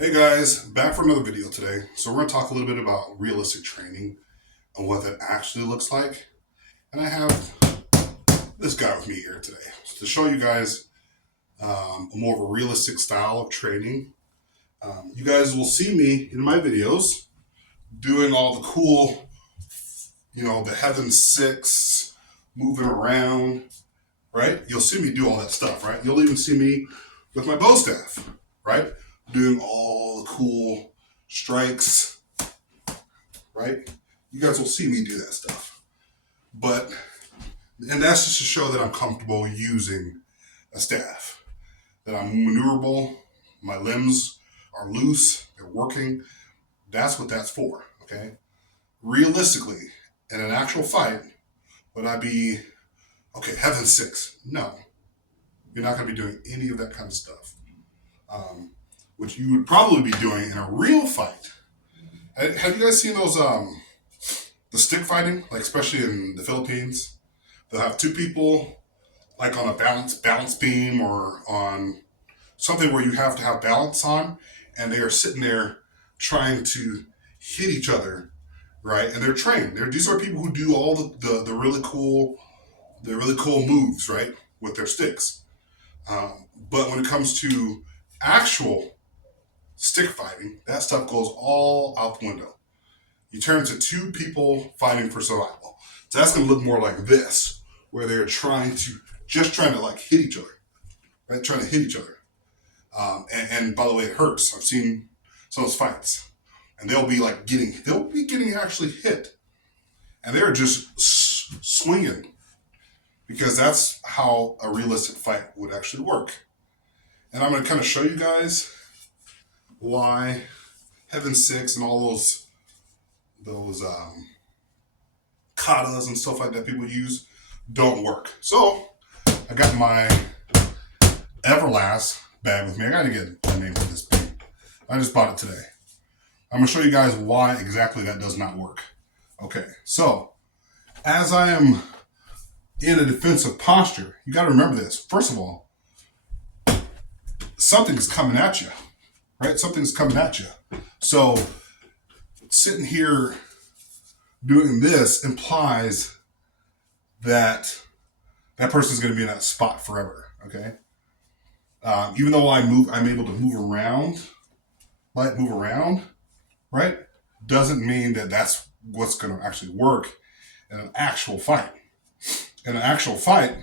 Hey guys, back for another video today. So we're going to talk a little bit about realistic training and what that actually looks like. And I have this guy with me here today to show you guys more of a realistic style of training. You guys will see me in my videos doing all the cool, the Heaven Six, moving around, right? You'll see me do all that stuff, right? You'll even see me with my bow staff, right? Doing all the cool strikes, right? You guys will see me do that stuff. And that's just to show that I'm comfortable using a staff, that I'm maneuverable, my limbs are loose, they're working. That's what that's for, okay? Realistically, in an actual fight, would I be, okay, Heaven Six? No. You're not going to be doing any of that kind of stuff. Which you would probably be doing in a real fight. Have you guys seen those the stick fighting, like especially in the Philippines? They'll have two people like on a balance beam or on something where you have to have balance on, and they are sitting there trying to hit each other, right? And they're trained. These are people who do all the really cool moves, right, with their sticks. But when it comes to actual stick fighting, that stuff goes all out the window. You turn to two people fighting for survival. So that's going to look more like this, where they're trying to like hit each other, right? Trying to hit each other. And by the way, it hurts. I've seen some of those fights, and they'll be getting actually hit, and they're just swinging because that's how a realistic fight would actually work. And I'm going to kind of show you guys why Heaven Six and all those katas and stuff like that people use don't work. So I got my Everlast bag with me. I gotta get a name for this thing. I just bought it today. I'm gonna show you guys why exactly that does not work. Okay, so as I am in a defensive posture, you gotta remember this. First of all, something's coming at you, right? Something's coming at you. So sitting here doing this implies that that person's going to be in that spot forever. Okay. Even though I'm able to move around, right? Doesn't mean that that's what's going to actually work in an actual fight. In an actual fight,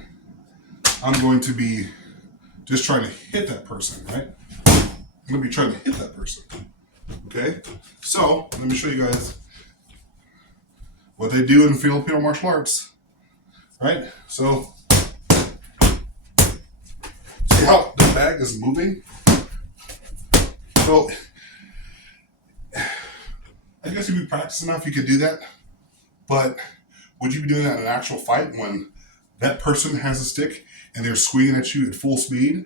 I'm going to be just trying to hit that person, right? I'm going to be trying to hit that person. Okay. So let me show you guys what they do in Filipino martial arts, right? So, see how the bag is moving? So, I guess if you practice enough, you could do that. But would you be doing that in an actual fight when that person has a stick and they're swinging at you at full speed?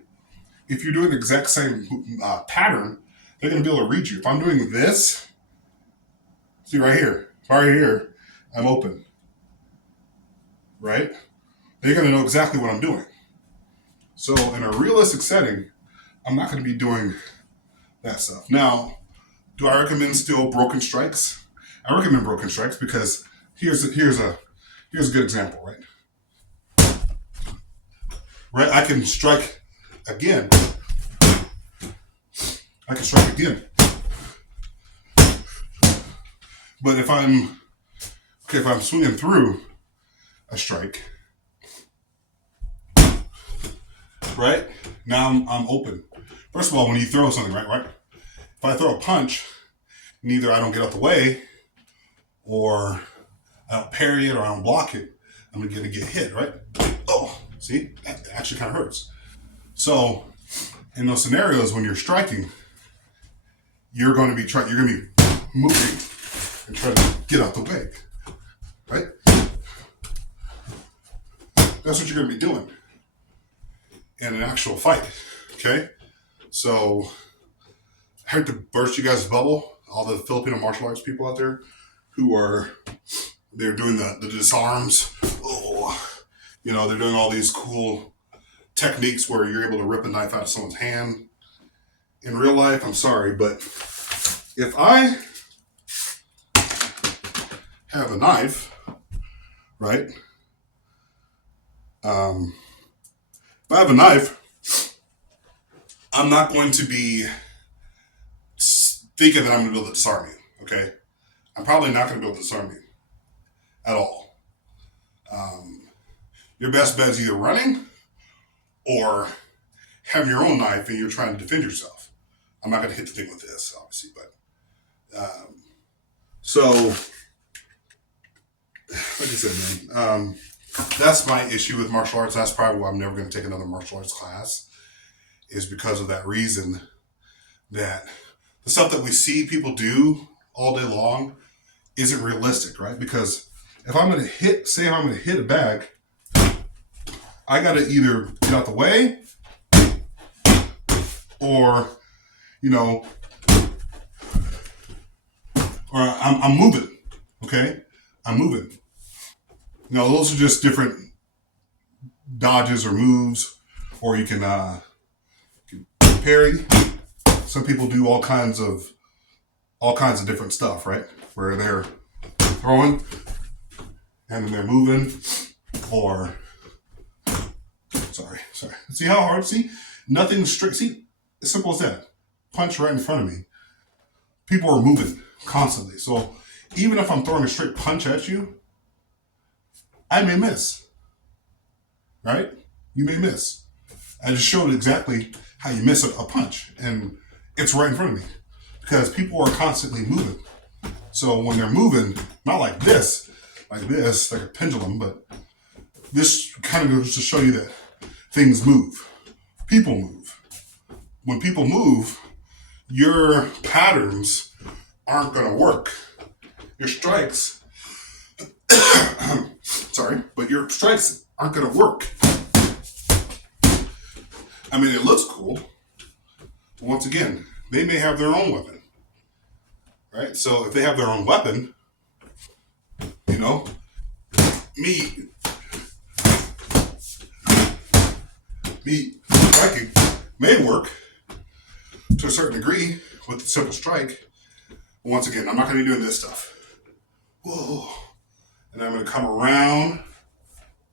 If you're doing the exact same pattern, they're going to be able to read you. If I'm doing this, see right here, I'm open, right? They're going to know exactly what I'm doing. So in a realistic setting, I'm not going to be doing that stuff. Now, do I recommend still broken strikes? I recommend broken strikes because here's a good example, right? Right, I can strike again. But if I'm swinging through a strike, right? Now I'm open. First of all, when you throw something, right? If I throw a punch, neither I don't get out the way, or I don't parry it, or I don't block it, I'm gonna get hit, right? Oh, see, that actually kind of hurts. So, in those scenarios, when you're striking, you're going to be moving and trying to get out the way, right? That's what you're going to be doing in an actual fight, okay? So, I hate to burst you guys' bubble, all the Filipino martial arts people out there they're doing the disarms. Oh, they're doing all these cool techniques where you're able to rip a knife out of someone's hand. in real life, I'm sorry, but if I have a knife, right? If I have a knife, I'm not going to be thinking that I'm going to be able to disarm you. Okay, I'm probably not going to be able to disarm you at all. Your best bet is either running or having your own knife and you're trying to defend yourself. I'm not going to hit the thing with this, obviously, but so like I said, man, that's my issue with martial arts. That's probably why I'm never going to take another martial arts class, is because of that reason, that the stuff that we see people do all day long isn't realistic, right? Because if I'm going to hit a bag, I got to either get out the way or, you know, or I'm moving, okay? I'm moving. You know, those are just different dodges or moves, or you can parry. Some people do all kinds of different stuff, right? Where they're throwing and then they're moving, or sorry. See how hard? See, nothing's straight. See, as simple as that. Punch right in front of me. People are moving constantly, so even if I'm throwing a straight punch at you, I may miss. Right? You may miss. I just showed exactly how you miss a punch, and it's right in front of me because people are constantly moving. So when they're moving, not like this, like a pendulum, but this kind of goes to show you that things move. People move. When people move, your patterns aren't going to work. Your strikes, sorry, but your strikes aren't going to work. I mean, it looks cool. But once again, they may have their own weapon, right? So if they have their own weapon, you know, me striking may work to a certain degree with a simple strike. But once again, I'm not going to be doing this stuff. Whoa. And I'm going to come around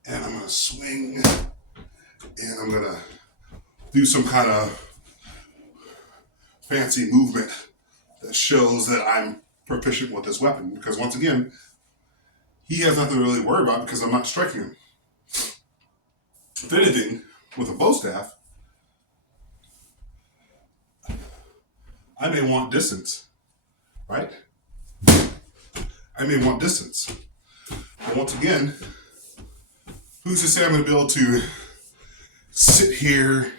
and I'm going to swing and I'm going to do some kind of fancy movement that shows that I'm proficient with this weapon. Because once again, he has nothing to really worry about because I'm not striking him. If anything, with a bow staff, I may want distance, right? I may want distance. But once again, who's to say I'm going to be able to sit here,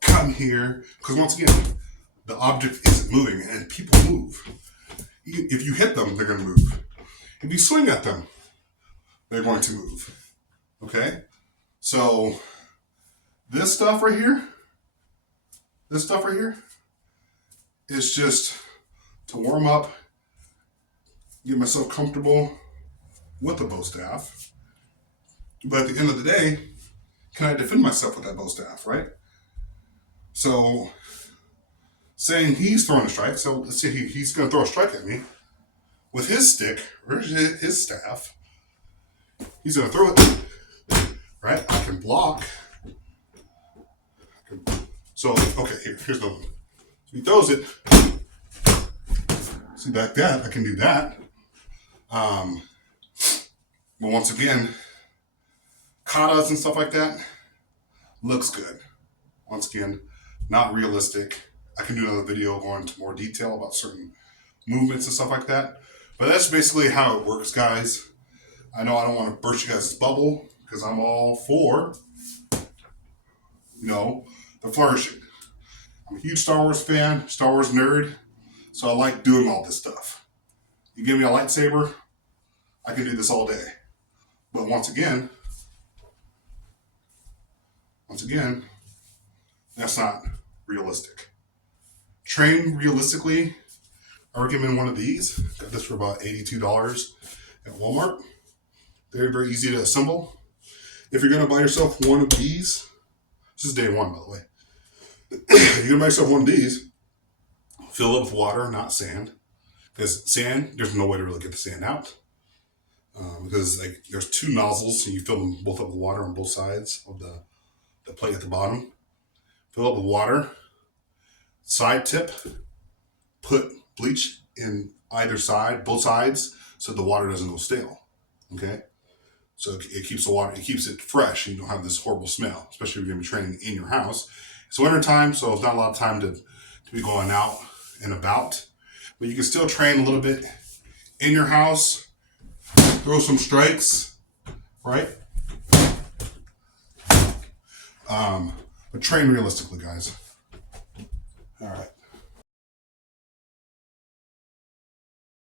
come here? Because once again, the object isn't moving and people move. If you hit them, they're going to move. If you swing at them, they're going to move. Okay? So, this stuff right here is just to warm up, get myself comfortable with the bow staff. But at the end of the day, can I defend myself with that bow staff, right? So, saying he's throwing a strike, so let's say he's going to throw a strike at me with his stick or his staff. He's going to throw it, right? I can block. So, okay, here's the one. So he throws it. See, like that, I can do that. But once again, katas and stuff like that looks good. Once again, not realistic. I can do another video going into more detail about certain movements and stuff like that. But that's basically how it works, guys. I know I don't want to burst you guys' bubble because I'm all for, the flourishing. I'm a huge Star Wars fan, Star Wars nerd, so I like doing all this stuff. You give me a lightsaber, I can do this all day. But once again, that's not realistic. Train realistically. I recommend one of these. Got this for about $82 at Walmart. Very, very easy to assemble. If you're going to buy yourself one of these, this is day one, by the way. You're gonna make yourself one of these. Fill it with water, not sand, because sand, there's no way to really get the sand out. Because like there's two nozzles, and you fill them both up with water on both sides of the plate at the bottom. Fill up with water. Side tip: put bleach in either side, both sides, so the water doesn't go stale. Okay, so it keeps the water, it keeps it fresh, and you don't have this horrible smell, especially if you're gonna be training in your house. It's winter time, so it's not a lot of time to be going out and about, but you can still train a little bit in your house. Throw some strikes, right? But train realistically, guys. All right.